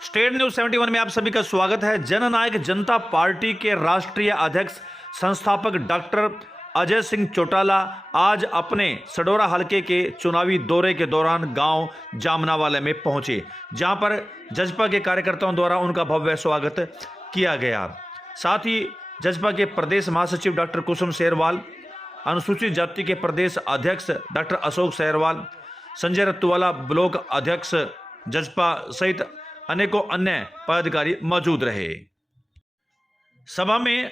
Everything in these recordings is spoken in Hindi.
स्टेट न्यूज 71 में आप सभी का स्वागत है। जननायक जनता पार्टी के राष्ट्रीय अध्यक्ष संस्थापक डॉक्टर अजय सिंह चौटाला आज अपने सडोरा हलके के चुनावी दौरे के दौरान गांव जामनावाला में पहुंचे, जहां पर जजपा के कार्यकर्ताओं द्वारा उनका भव्य स्वागत किया गया। साथ ही जजपा के प्रदेश महासचिव डॉक्टर कुसुम शेरवाल, अनुसूचित जाति के प्रदेश अध्यक्ष डॉक्टर अशोक शेरवाल, संजय रत्तुवाला ब्लॉक अध्यक्ष जजपा सहित अनेकों अन्य पदाधिकारी मौजूद रहे। सभा में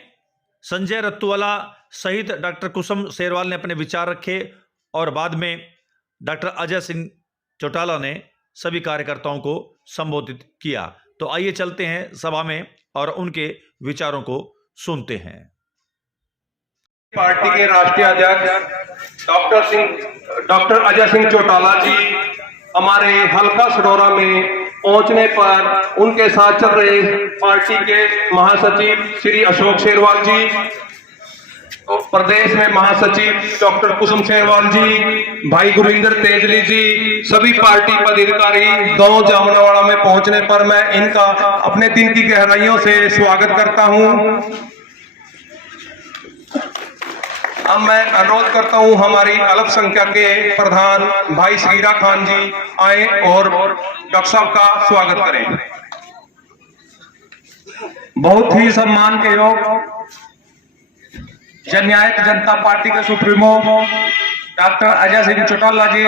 संजय रत्तुवाला सहित डॉक्टर कुसुम शेरवाल ने अपने विचार रखे और बाद में डॉक्टर अजय सिंह चौटाला ने सभी कार्यकर्ताओं को संबोधित किया। तो आइए चलते हैं सभा में और उनके विचारों को सुनते हैं। पार्टी के राष्ट्रीय अध्यक्ष डॉक्टर अजय सिंह चौटाला जी हमारे हल्का सडोरा में पहुंचने पर उनके साथ चल रहे पार्टी के महासचिव श्री अशोक शेरवाल जी, प्रदेश में महासचिव डॉक्टर कुसुम शेरवाल जी, भाई गुरविंदर तेजली जी, सभी पार्टी पदाधिकारी गांव जामनावाला में पहुंचने पर मैं इनका अपने दिल की गहराइयों से स्वागत करता हूं। अब मैं अनुरोध करता हूं हमारी अल्पसंख्यक के प्रधान भाई सगीरा खान जी आए और डॉक्टर साहब का स्वागत करें। बहुत ही सम्मान के योग जननायक जनता पार्टी के सुप्रीमो डॉक्टर अजय सिंह चौटाला जी,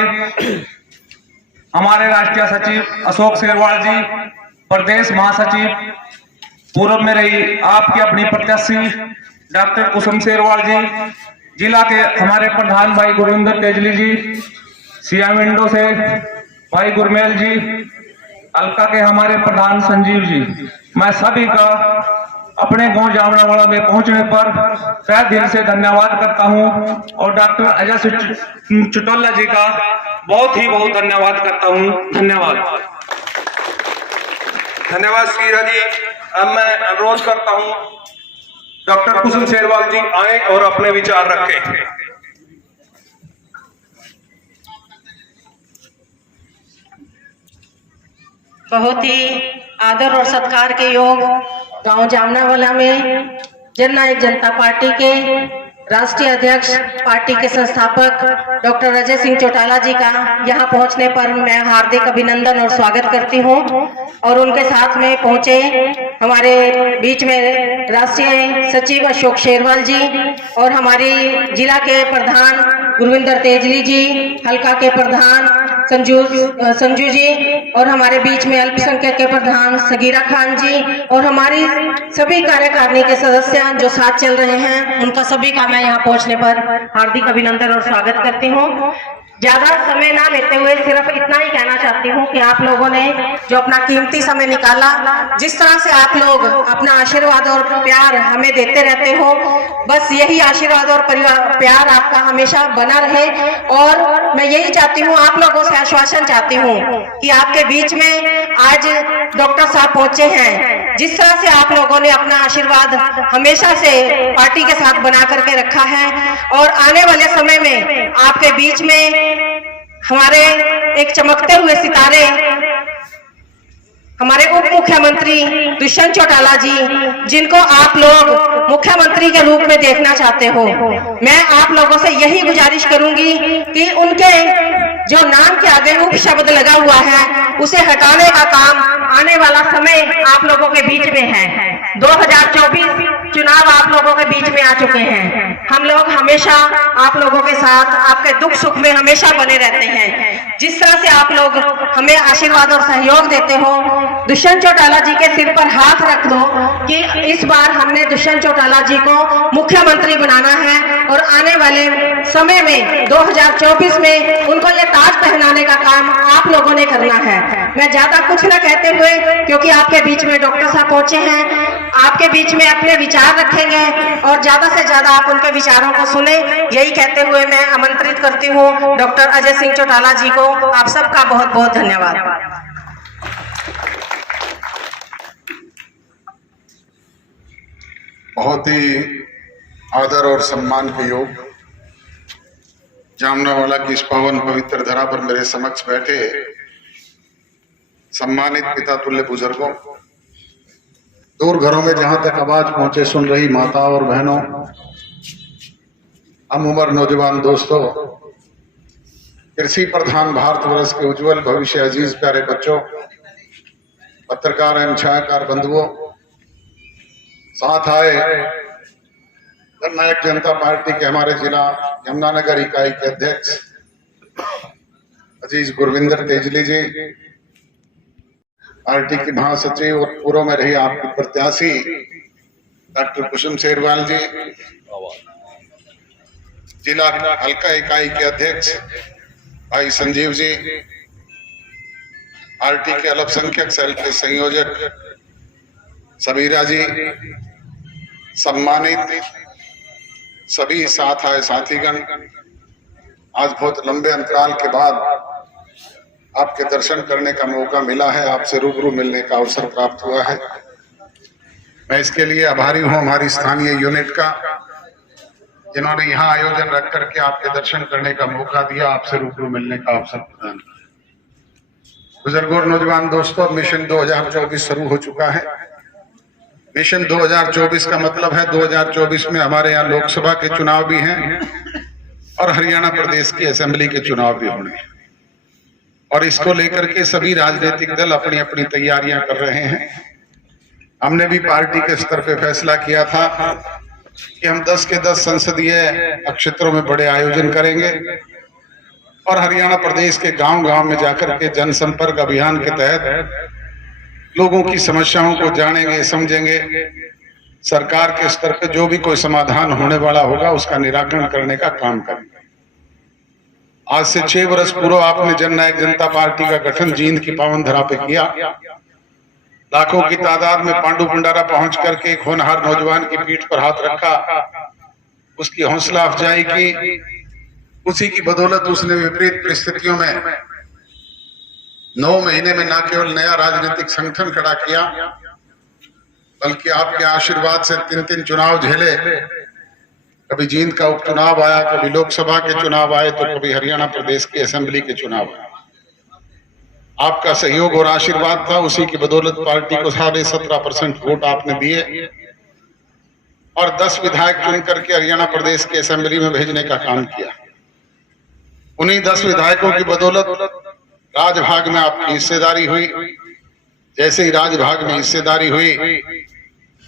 हमारे राष्ट्रीय सचिव अशोक शेरवाल जी, प्रदेश महासचिव पूर्व में रही आपकी अपनी प्रत्याशी डॉक्टर कुसुम शेरवाल जी, जिला के हमारे प्रधान भाई गुरविंदर तेजली जी, सिया विंडो से भाई गुरमेल जी, अलका के हमारे प्रधान संजीव जी, मैं सभी का अपने गांव जामनावाला में पहुंचने पर तहे दिल से धन्यवाद करता हूं और डॉक्टर अजय सिंह चौटाला जी का बहुत धन्यवाद करता हूं। धन्यवाद सगीरा जी। अब मैं अनुरोध करता हूं डॉक्टर कुसुम शेरवाल जी आए और अपने विचार रखें। बहुत ही आदर और सत्कार के योग गांव जामनावाला में जननायक जनता पार्टी के राष्ट्रीय अध्यक्ष, पार्टी के संस्थापक डॉक्टर अजय सिंह चौटाला जी का यहां पहुंचने पर मैं हार्दिक अभिनंदन और स्वागत करती हूं। और उनके साथ में पहुंचे हमारे बीच में राष्ट्रीय सचिव अशोक शेरवाल जी और हमारी जिला के प्रधान गुरविंदर तेजली जी, हल्का के प्रधान संजू जी और हमारे बीच में अल्पसंख्यक के प्रधान सगीरा खान जी और हमारी सभी कार्यकारिणी के सदस्य जो साथ चल रहे हैं, उनका सभी का मैं यहाँ पहुंचने पर हार्दिक अभिनंदन और स्वागत करती हूँ। ज्यादा समय ना लेते हुए सिर्फ इतना ही कहना चाहती हूँ कि आप लोगों ने जो अपना कीमती समय निकाला, जिस तरह से आप लोग अपना आशीर्वाद और प्यार हमें देते रहते हो, बस यही आशीर्वाद और प्यार आपका हमेशा बना रहे। और मैं यही चाहती हूँ, आप लोगों से आश्वासन चाहती हूँ कि आपके बीच में आज डॉक्टर साहब पहुंचे हैं, जिस तरह से आप लोगों ने अपना आशीर्वाद हमेशा से पार्टी के साथ बना करके रखा है और आने वाले समय में आपके बीच में हमारे एक चमकते हुए सितारे हमारे उप मुख्यमंत्री दुष्यंत चौटाला जी, जिनको आप लोग मुख्यमंत्री के रूप में देखना चाहते हो, मैं आप लोगों से यही गुजारिश करूंगी कि उनके जो नाम के आगे उप शब्द लगा हुआ है उसे हटाने का काम आने वाला समय आप लोगों के बीच में है। 2024 चुनाव आप लोगों के बीच में आ चुके हैं। हम लोग हमेशा आप लोगों के साथ आपके दुख सुख में हमेशा बने रहते हैं। जिस तरह से आप लोग हमें आशीर्वाद और सहयोग देते हो, दुष्यंत चौटाला जी के सिर पर हाथ रख दो कि इस बार हमने दुष्यंत चौटाला जी को मुख्यमंत्री बनाना है और आने वाले समय में 2024 में उनको ये ताज पहनाने का काम आप लोगों ने करना है। मैं ज्यादा कुछ न कहते हुए, क्योंकि आपके बीच में डॉक्टर साहब पहुंचे हैं, आपके बीच में अपने विचार रखेंगे और ज्यादा से ज्यादा आप उनके विचारों को सुने, यही कहते हुए मैं आमंत्रित करती हूँ डॉक्टर अजय सिंह चौटाला जी को। आप सबका बहुत बहुत धन्यवाद। बहुत ही आदर और सम्मान के योग जामनावाला की इस पावन पवित्र धरा पर मेरे समक्ष बैठे सम्मानित पिता तुल्य बुजुर्गों, दूर घरों में जहां तक आवाज पहुंचे सुन रही माता और बहनों, हम उम्र नौजवान दोस्तों, कृषि प्रधान भारतवर्ष के उज्जवल भविष्य, अजीज प्यारे बच्चों, पत्रकार एवं छायाकार बंधुओं, साथ आए जननायक जनता पार्टी के हमारे जिला यमुनानगर इकाई के अध्यक्ष अजीज गुरविंदर तेजली जी, पार्टी की महासचिव और पूर्व में रही आपकी प्रत्याशी डॉक्टर कुसुम शेरवाल जी, जिला हल्का इकाई के अध्यक्ष भाई संजीव जी, पार्टी के अल्पसंख्यक सेल के संयोजक सबीरा जी, सम्मानित सभी साथ आए साथीगण, आज बहुत लंबे अंतराल के बाद आपके दर्शन करने का मौका मिला है, आपसे रूबरू मिलने का अवसर प्राप्त हुआ है। मैं इसके लिए आभारी हूं हमारी स्थानीय यूनिट का, जिन्होंने यहाँ आयोजन रख करके आपके दर्शन करने का मौका दिया, आपसे रूबरू मिलने का अवसर प्रदान किया। बुजुर्गों और नौजवान दोस्तों, मिशन 2024 शुरू हो चुका है। मिशन 2024 का मतलब है 2024 में हमारे यहाँ लोकसभा के चुनाव भी हैं और हरियाणा प्रदेश की असेंबली के चुनाव भी होने हैं, और इसको लेकर के सभी राजनीतिक दल अपनी अपनी तैयारियां कर रहे हैं। हमने भी पार्टी के स्तर पे फैसला किया था कि हम 10 के 10 संसदीय क्षेत्रों में बड़े आयोजन करेंगे और हरियाणा प्रदेश के गांव-गांव में जाकर के जनसंपर्क अभियान के तहत लोगों की समस्याओं को जानेंगे, समझेंगे, सरकार के स्तर पे जो भी कोई समाधान होने वाला होगा उसका निराकरण करने का काम करेंगे। आज से 6 वर्ष पूर्व आपने जननायक जनता पार्टी का गठन जींद की पावन धरा पे किया। लाखों की तादाद में पांडु भंडारा पहुंच करके एक होनहार नौजवान की पीठ पर हाथ रखा, उसकी हौसला अफजाई की। उसी की बदौलत उसने विपरीत परिस्थितियों में 9 महीने में न केवल नया राजनीतिक संगठन खड़ा किया, बल्कि आपके आशीर्वाद से 3-3 चुनाव झेले। कभी जींद का उपचुनाव आया, कभी लोकसभा के चुनाव आए, तो कभी हरियाणा प्रदेश की असेंबली के चुनाव आए। आपका सहयोग और आशीर्वाद था, उसी की बदौलत पार्टी को 17.5% वोट आपने दिए और 10 विधायक चुन करके हरियाणा प्रदेश की असेंबली में भेजने का काम किया। उन्हीं 10 विधायकों की बदौलत राजभाग में आपकी हिस्सेदारी हुई। जैसे ही राजभाग में हिस्सेदारी हुई,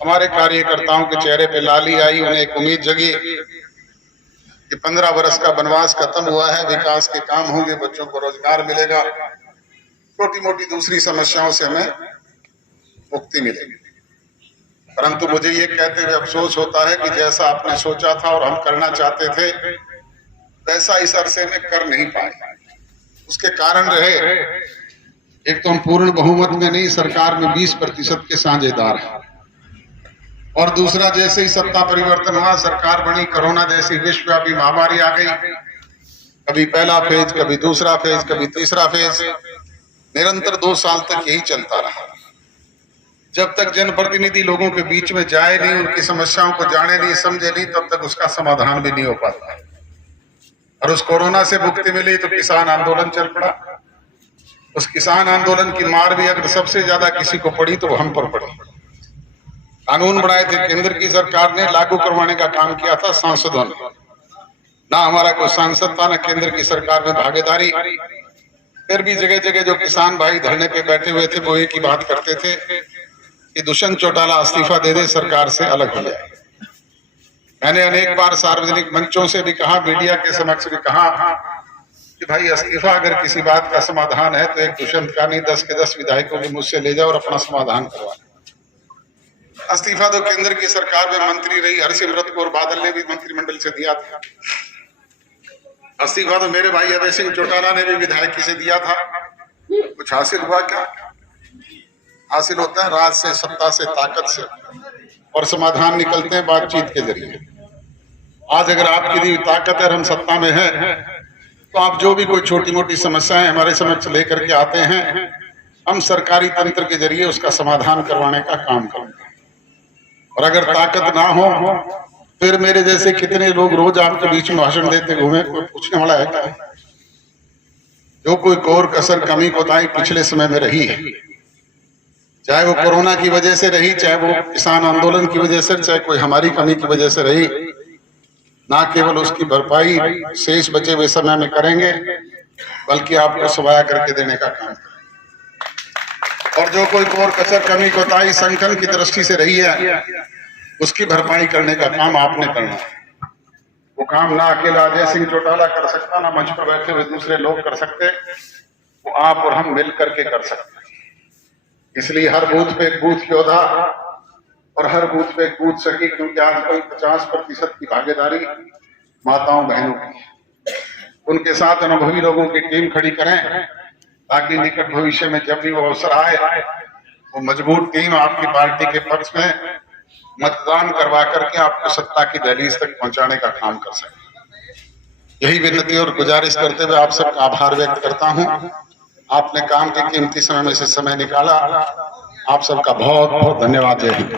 हमारे कार्यकर्ताओं के चेहरे पे लाली आई, उन्हें एक उम्मीद जगी कि 15 वर्ष का वनवास खत्म हुआ है, विकास के काम होंगे, बच्चों को रोजगार मिलेगा, छोटी मोटी दूसरी समस्याओं से हमें मुक्ति मिलेगी। परंतु मुझे ये कहते हुए अफसोस होता है कि जैसा आपने सोचा था और हम करना चाहते थे, वैसा इस अरसे में कर नहीं पाए। उसके कारण रहे, एक तो हम पूर्ण बहुमत में नहीं, सरकार में 20% के साझेदार हैं, और दूसरा जैसे ही सत्ता परिवर्तन हुआ, सरकार बनी, कोरोना जैसी विश्वव्यापी महामारी आ गई। कभी पहला फेज, कभी दूसरा फेज, कभी तीसरा फेज, निरंतर 2 साल तक यही चलता रहा। जब तक जनप्रतिनिधि लोगों के बीच में जाए नहीं, उनकी समस्याओं को जाने नहीं, समझे नहीं, तब तक उसका समाधान भी नहीं हो पाता। और उस कोरोना से मुक्ति मिली तो किसान आंदोलन चल पड़ा। उस किसान आंदोलन की मार भी अगर सबसे ज्यादा किसी को पड़ी तो हम पर पड़ी। कानून बनाए थे केंद्र की सरकार ने, लागू करवाने का काम किया था सांसदों ने। ना हमारा कोई सांसद था, ना केंद्र की सरकार में भागीदारी। फिर भी जगह जगह जो किसान भाई धरने पे बैठे हुए थे, वो एक ही बात करते थे कि दुष्यंत चौटाला इस्तीफा दे दे, सरकार से अलग हो जाए। मैंने अनेक बार सार्वजनिक मंचों से भी कहा, मीडिया के समक्ष भी कहा कि भाई इस्तीफा अगर किसी बात का समाधान है तो एक दुष्यंत का नहीं, 10 के 10 विधायकों को मुझसे ले जाओ और अपना समाधान करवा। इस्तीफा तो केंद्र की सरकार में मंत्री रही हरसिमरत कौर बादल ने भी मंत्रिमंडल से दिया था। इस्तीफा तो मेरे भाई अजय सिंह चौटाला ने भी विधायकी से दिया था। कुछ हासिल हुआ क्या? हासिल होता है राज से, सत्ता से, ताकत से, और समाधान निकलते हैं बातचीत के जरिए। आज अगर आपकी दी ताकत है, हम सत्ता में हैं, तो आप जो भी कोई छोटी मोटी समस्याएं हमारे समक्ष लेकर के आते हैं, हम सरकारी तंत्र के जरिए उसका समाधान करवाने का काम करेंगे। और अगर ताकत ना हो, फिर मेरे जैसे कितने लोग रोज आपके बीच में भाषण देते घूमे, कोई पूछने वाला है क्या? जो कोई कोर कसर कमी कोताही पिछले समय में रही है, चाहे वो कोरोना की वजह से रही, चाहे वो किसान आंदोलन की वजह से, चाहे कोई हमारी कमी की वजह से रही, ना केवल उसकी भरपाई शेष बचे हुए समय में करेंगे, बल्कि आपको सवाया करके देने का काम करेंगे। और जो कोई कोर कसर कमी कोताही संगठन की दृष्टि से रही है, उसकी भरपाई करने का काम आपने करना है। वो काम ना अकेला अजय सिंह चौटाला कर सकता, ना मंच पर बैठे हुए दूसरे लोग कर सकते, वो आप और हम मिल करके कर सकते हैं। इसलिए हर बूथ पे एक बूथ योद्धा और हर बूथ पे एक बूथ सखी, क्योंकि आजकल 50% की भागीदारी माताओं बहनों की। उनके साथ अनुभवी लोगों की टीम खड़ी करें, ताकि निकट भविष्य में जब भी वो अवसर आए, वो मजबूत टीम आपकी पार्टी के पक्ष में मतदान करवा करके आपको सत्ता की दहलीज तक पहुंचाने का काम कर सके। यही विनती और गुजारिश करते हुए आप सबका आभार व्यक्त करता हूं। आपने काम के कीमती समय में से समय निकाला। आप सबका बहुत बहुत धन्यवाद। जय हिंद।